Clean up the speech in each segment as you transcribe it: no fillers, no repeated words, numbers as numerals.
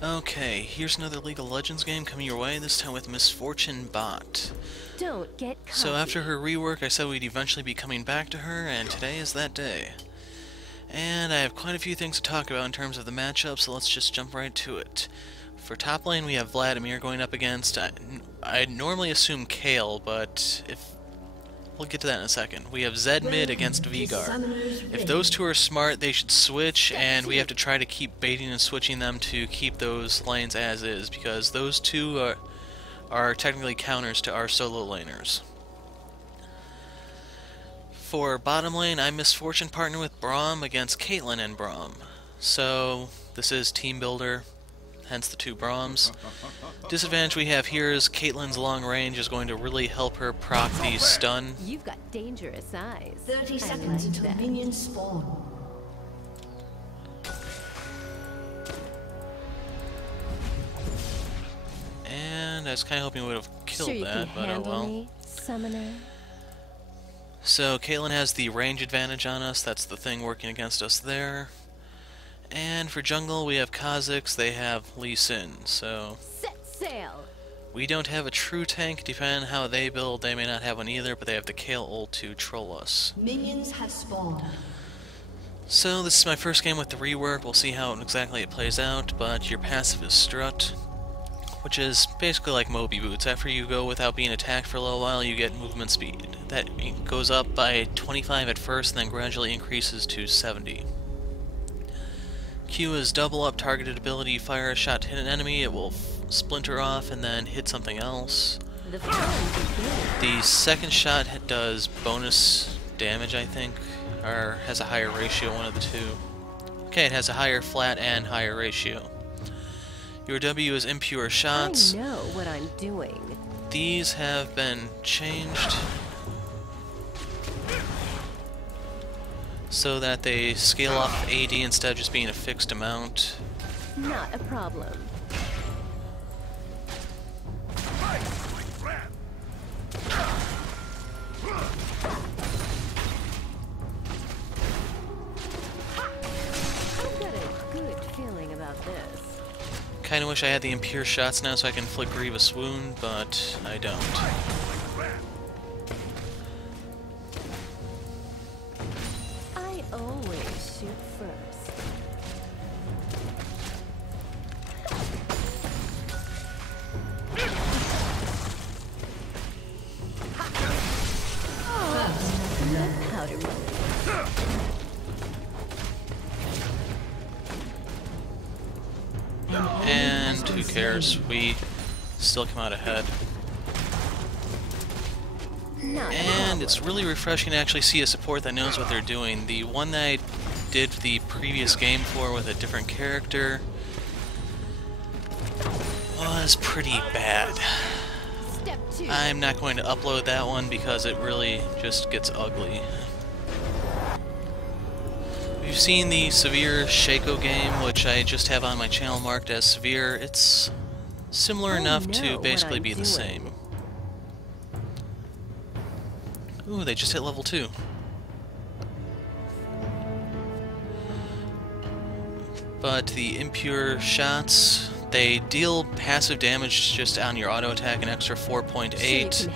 Okay, here's another League of Legends game coming your way, this time with Misfortune Bot. Don't get cocky. So after her rework, I said we'd eventually be coming back to her, and today is that day. And I have quite a few things to talk about in terms of the matchup, so let's just jump right to it. For top lane, we have Vladimir going up against, I'd normally assume Kayle, but we'll get to that in a second. We have Zed mid against Veigar. If those two are smart, they should switch, and we have to try to keep baiting and switching them to keep those lanes as is, because those two are technically counters to our solo laners. For bottom lane, I'm Misfortune partner with Braum against Caitlyn and Braum. So this is team builder, hence the two Braums. Disadvantage we have here is Caitlyn's long range is going to really help her proc the stun. You've got dangerous eyes. 30 seconds until minions spawn. And I was kind of hoping we would have killed sure that, but oh well. Me, summoner. So Caitlyn has the range advantage on us, that's the thing working against us there. And for jungle we have Kha'Zix, they have Lee Sin, so Set sail. we don't have a true tank. Depending on how they build, they may not have one either, but they have the Kayle ult to troll us. Minions have spawned. So this is my first game with the rework, we'll see how exactly it plays out, but your passive is Strut, which is basically like Moby Boots. After you go without being attacked for a little while, you get movement speed. That goes up by 25 at first, and then gradually increases to 70. Q is double up targeted ability. You fire a shot to hit an enemy, it will splinter off and then hit something else. The second shot does bonus damage, I think, or has a higher ratio, one of the two. Okay, it has a higher flat and higher ratio. Your W is impure shots. I know what I'm doing. These have been changed so that they scale off AD instead of just being a fixed amount. Not a problem. I've got a good feeling about this. Kinda wish I had the impure shots now so I can inflict Grievous Wound, but I don't. I always shoot first. Oh, powder moon. And who cares? We still come out ahead. And it's really refreshing to actually see a support that knows what they're doing. The one that I did the previous game for with a different character was pretty bad. Step 2. I'm not going to upload that one because it really just gets ugly. We've seen the Severe Shaco game, which I just have on my channel marked as Severe. It's similar enough to basically be the same. Ooh, they just hit level 2. But the impure shots, they deal passive damage just on your auto attack, an extra 4.8.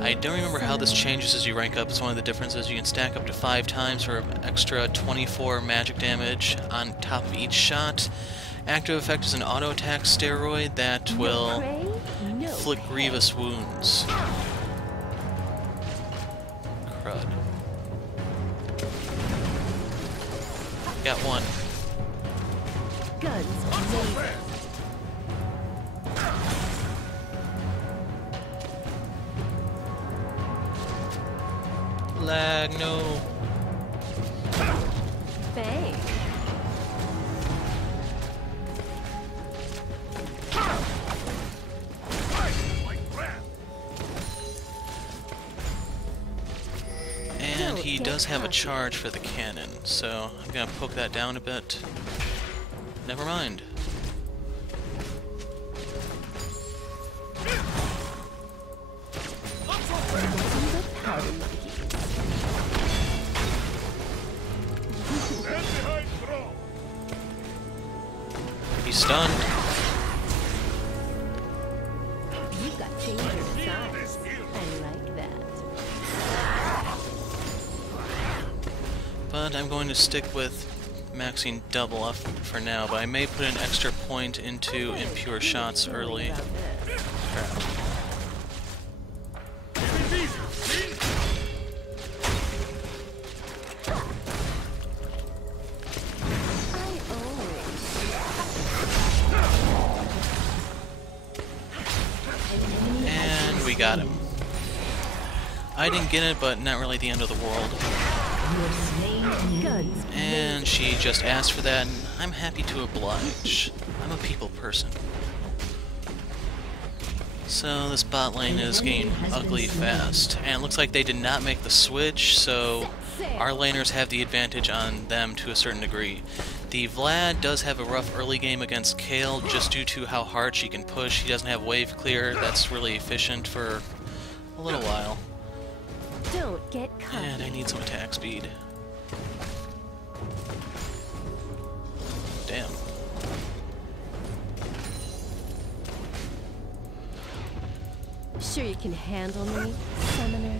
I don't remember how this changes as you rank up. It's one of the differences. You can stack up to 5 times for an extra 24 magic damage on top of each shot. Active effect is an auto attack steroid that will inflict grievous wounds. Crud. Got one. Guns amazing. Lag, no. Bang. And he does have a charge for the cannon, so I'm gonna poke that down a bit. Never mind. He's stunned. dangerous eyes. I like that. But I'm going to stick with maxing double up for now, but I may put an extra point into impure shots early. Crap. And we got him. I didn't get it, but not really the end of the world. And she just asked for that, and I'm happy to oblige. I'm a people person. So this bot lane is getting ugly fast, and it looks like they did not make the switch, so our laners have the advantage on them to a certain degree. The Vlad does have a rough early game against Kayle just due to how hard she can push. He doesn't have wave clear. That's really efficient for a little while. Don't get caught. And I need some attack speed. Damn. Sure you can handle me, Summoner?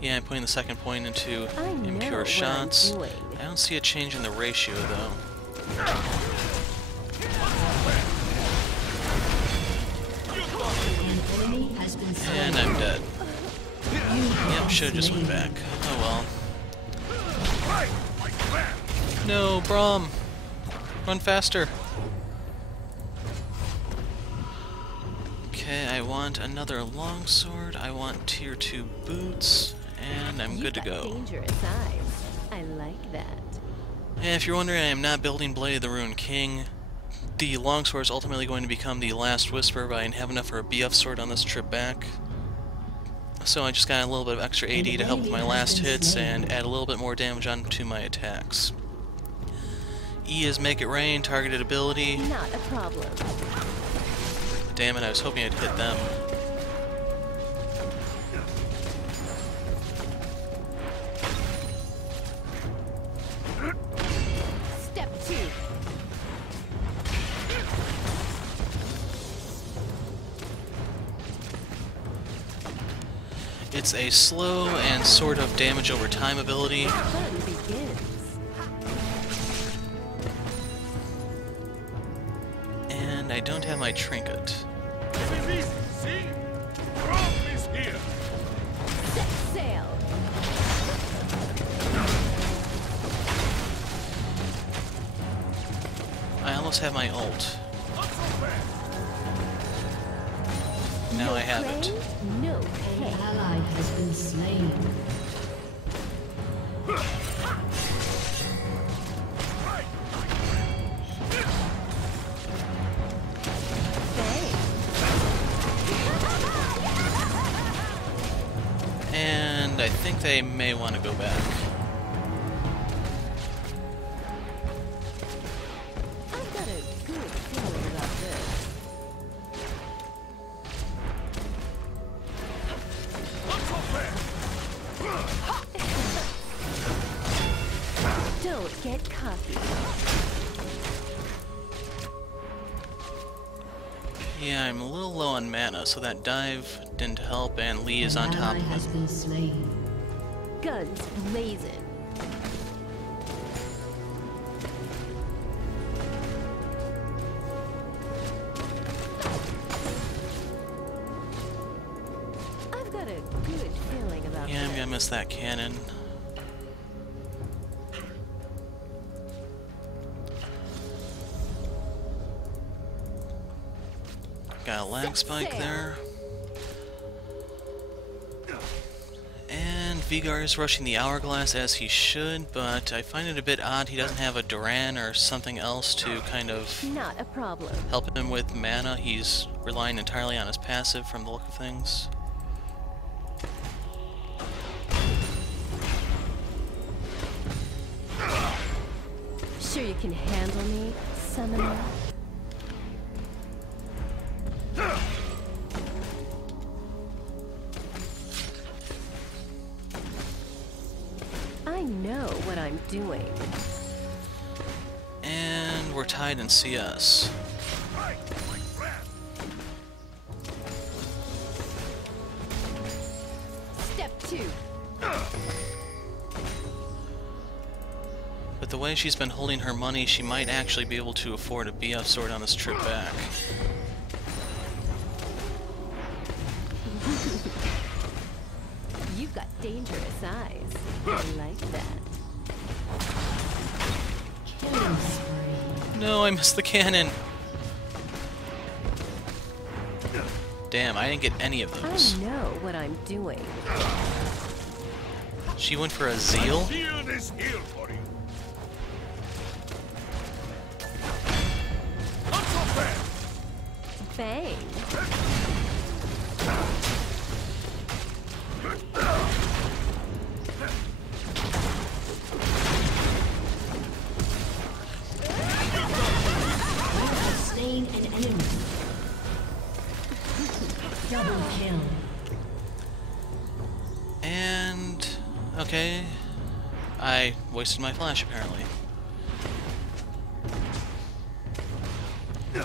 Yeah, I'm putting the second point into impure shots. I don't see a change in the ratio, though. And I'm dead. Yep, should've just went back. Oh well. No, Braum! Run faster! Okay, I want another longsword, I want tier 2 boots, and I'm good to go. Dangerous eyes. I like that. And if you're wondering, I am not building Blade of the Ruined King. The longsword is ultimately going to become the last whisper, but I didn't have enough for a BF sword on this trip back. So I just got a little bit of extra AD to help with my last hits and add a little bit more damage onto my attacks. E is Make It Rain, targeted ability. Not a problem. Damn it, I was hoping I'd hit them. Step 2. It's a slow and sort of damage over time ability. Fun begins. And I don't have my trinket. Set sail. I almost have my ult. Now I have it. No An pay. ally has been slain. And I think they may want to go back. I've got a good feeling about this. Don't get cocky. Yeah, I'm a little low on mana, so that dive didn't help, and Lee is on top An ally of has him. been slain. Guns blazing. I've got a good feeling about Yeah, I'm this. gonna miss that cannon. Got a lag spike there. And Vigar is rushing the Hourglass as he should, but I find it a bit odd he doesn't have a Duran or something else to kind of Not a problem. help him with mana. He's relying entirely on his passive from the look of things. Sure you can handle me, Summoner? I know what I'm doing. And we're tied in CS. Step 2. With the way she's been holding her money, she might actually be able to afford a BF sword on this trip back. You've got dangerous eyes. I like that. Killing spree. No, I missed the cannon! Damn, I didn't get any of I those. know what I'm doing. She went for a zeal? Shield is here for you. Not so bad. Bang. Slain an enemy. Double kill. And... okay. I wasted my flash, apparently.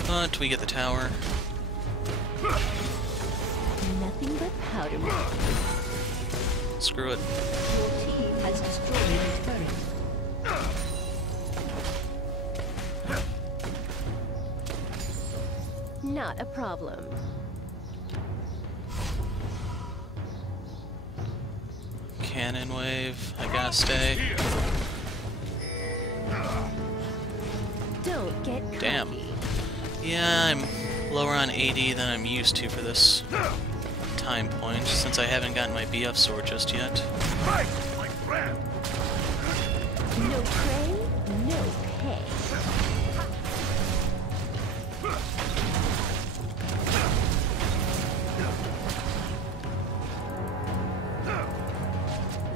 But we get the tower. Nothing but powder. Screw it. Your team has destroyed a turret. Not a problem. Cannon wave. I gotta stay. Don't get cocky. Damn. Yeah, I'm lower on 80 than I'm used to for this time point, since I haven't gotten my BF sword just yet. Fight like Brad. No prey, no pay.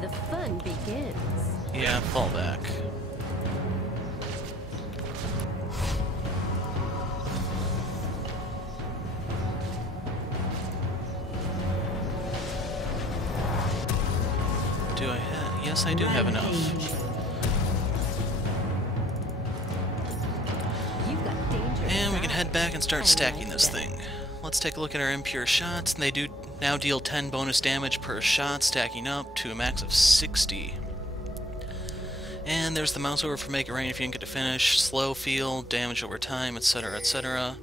The fun begins. Yeah, fall back. Do I have... yes, I do have enough. You've got dangerous And we can eyes. head back and I start stacking like this that. thing. Let's take a look at our impure shots, and they do now deal 10 bonus damage per shot, stacking up to a max of 60. And there's the mouse over for make it rain if you didn't get to finish, slow feel, damage over time, etc., etc.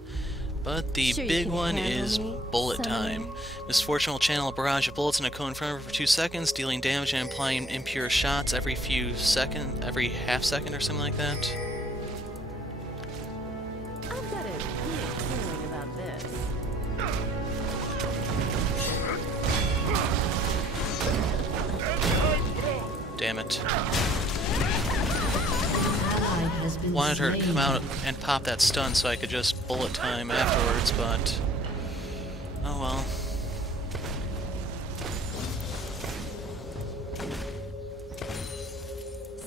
But the Sure you big can one handle is me, bullet Sonny? time. Misfortune will channel a barrage of bullets in a cone in front of her for 2 seconds, dealing damage and applying impure shots every every half second or something like that. I've got a good feeling about this. Damn it. Ally has been Wanted her to slain. come out and pop that stun so I could just bullet time afterwards, but... oh well.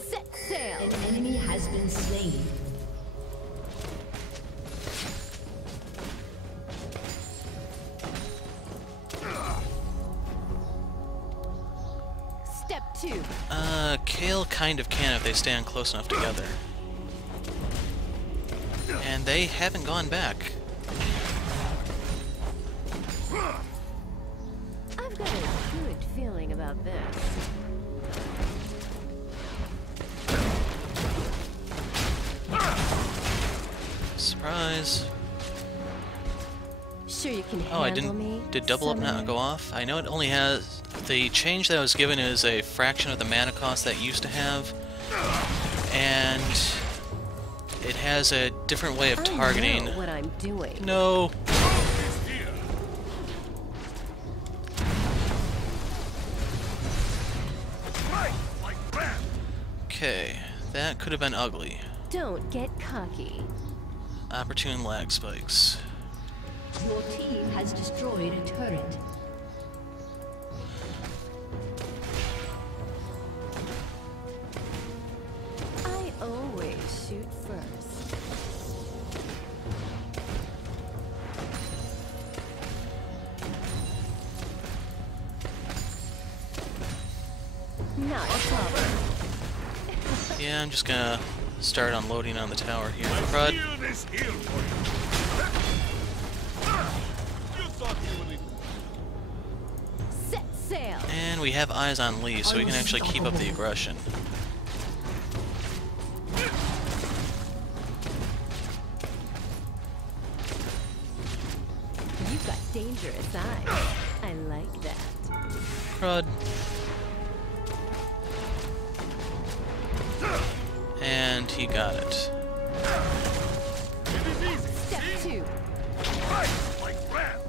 Set sail. An enemy has been slain. Step 2. Kayle kind of can if they stand close enough together. And they haven't gone back. I've got a good feeling about this. Surprise. Sure you can Oh, I handle me? didn't... did double up not Summoner? go off? I know it only has... the change that I was given is a fraction of the mana cost that it used to have. And... it has a different way of targeting. I know what I'm doing. No! Is here. Fight like Brad. Okay, that could have been ugly. Don't get cocky. Opportune lag spikes. Your team has destroyed a turret. I always shoot first. Not a problem. Yeah, I'm just gonna start unloading on the tower here. Crud. Heal this heal for you. You thought you would. Set sail. And we have eyes on Lee, so we can actually keep up the aggression. You've got dangerous eyes. I like that. Crud. And he got it. It is easy. Step 2. Fight like Brad.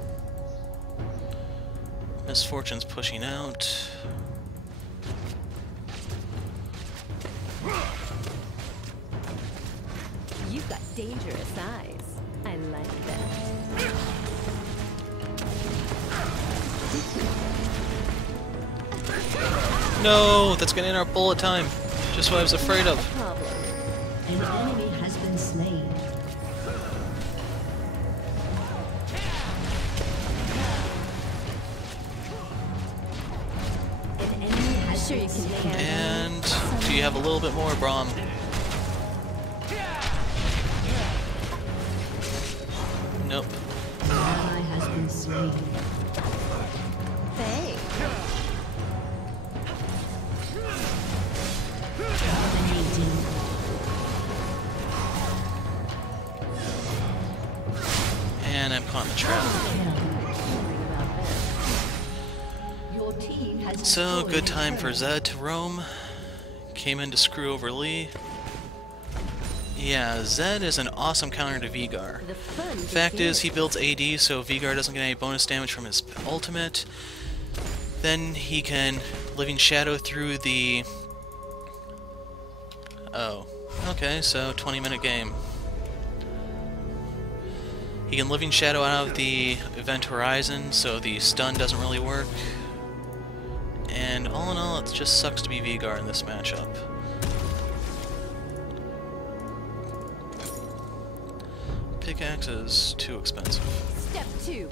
Misfortune's pushing out. You've got dangerous eyes. I like that. No, that's gonna end our bullet time. Just what I was afraid of. Problem. An enemy has been slain. An enemy has Sure you been can slain. handle. And do you have a little bit more, Braum? Nope. An ally has been slain. Thanks. Dominating. And I'm caught in the trap. Your team has So, destroyed good the time for turret. Zed to roam. Came in to screw over Lee. Yeah, Zed is an awesome counter to Veigar. The fun Fact is, he begins. builds AD, so Veigar doesn't get any bonus damage from his ultimate. Then he can Living Shadow through the... Oh. Okay, so 20-minute game. He can Living Shadow out of the Event Horizon, so the stun doesn't really work. And all in all, it just sucks to be Veigar in this matchup. Pickaxe is too expensive. Step 2.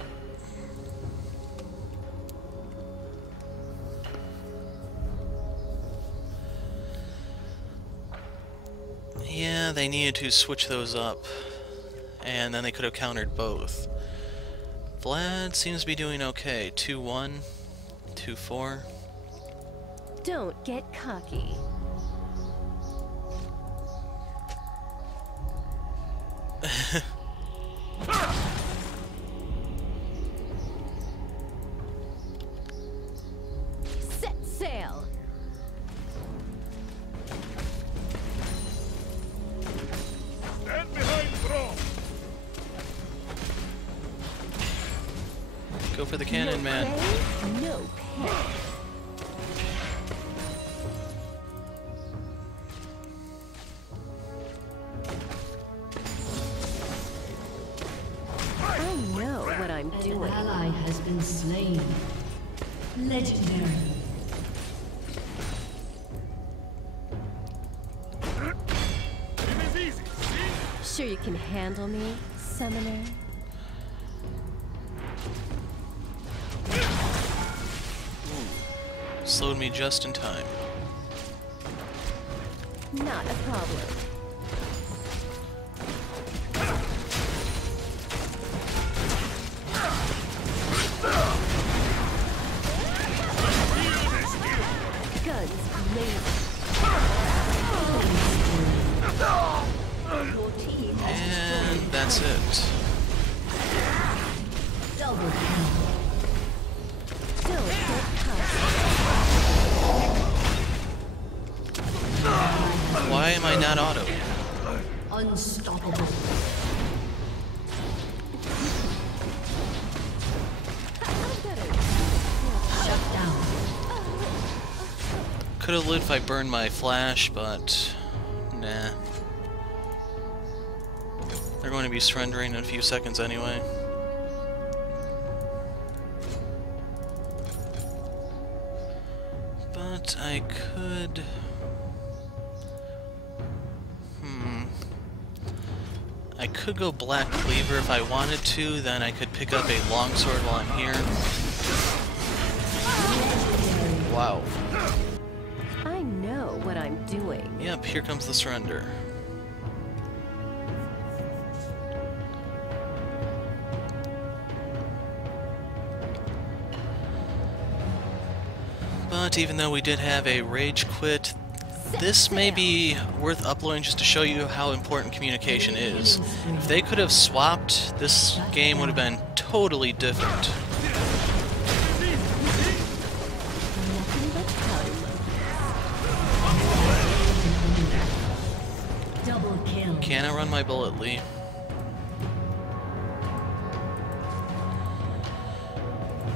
Yeah, they needed to switch those up, and then they could have countered both. Vlad seems to be doing okay. 2-1, 2-4. Don't get cocky. Set sail. Stand behind Braum. Go for the cannon, No man. prey, no pay. I know what I'm An doing. ally has been slain. Legendary. It is easy. See? Sure you can handle me, summoner? Slowed me just in time. Not a problem. Guns blazing. Your team has And that's it. double kill. Don't get cocky. Why am I not auto? Unstoppable. Shut down. Could have lived if I burned my flash, but nah. They're going to be surrendering in a few seconds anyway. But I could... I could go Black Cleaver if I wanted to, then I could pick up a longsword while I'm here. Wow. I know what I'm doing. Yep, here comes the surrender. But even though we did have a rage quit, this may be worth uploading just to show you how important communication is. If they could have swapped, this game would have been totally different. Nothing but powder monkey. Double kill. Can I run my bullet, Lee?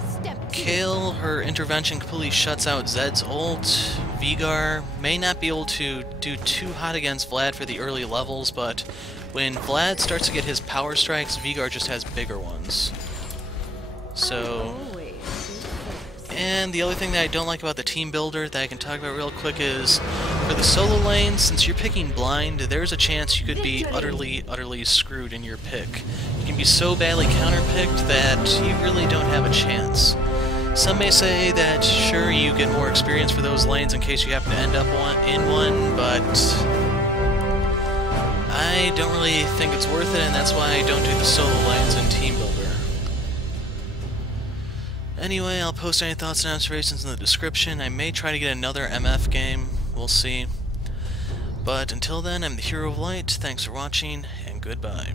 Step Kayle, her intervention completely shuts out Zed's ult. Vigar may not be able to do too hot against Vlad for the early levels, but when Vlad starts to get his power strikes, Vigar just has bigger ones. So, always. and the other thing that I don't like about the team builder that I can talk about real quick is, for the solo lane, since you're picking blind, there's a chance you could be utterly screwed in your pick. You can be so badly counterpicked that you really don't have a chance. Some may say that, sure, you get more experience for those lanes in case you happen to end up in one, but I don't really think it's worth it, and that's why I don't do the solo lanes in Team Builder. Anyway, I'll post any thoughts and observations in the description. I may try to get another MF game, we'll see. But until then, I'm the Hero of Light, thanks for watching, and goodbye.